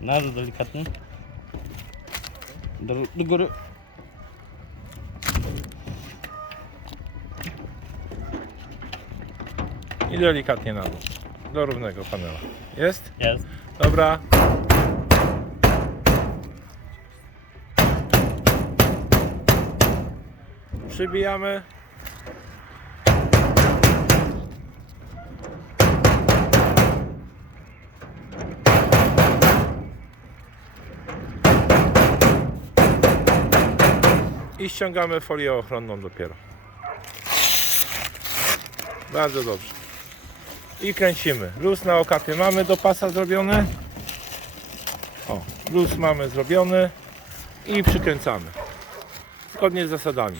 Bardzo delikatnie. Do, do góry. I delikatnie na dół. Do równego panela. Jest? Jest. Dobra. Przybijamy. I ściągamy folię ochronną dopiero. Bardzo dobrze. I kręcimy. Luz na okapie mamy do pasa zrobiony. O, luz mamy zrobiony i przykręcamy. Zgodnie z zasadami.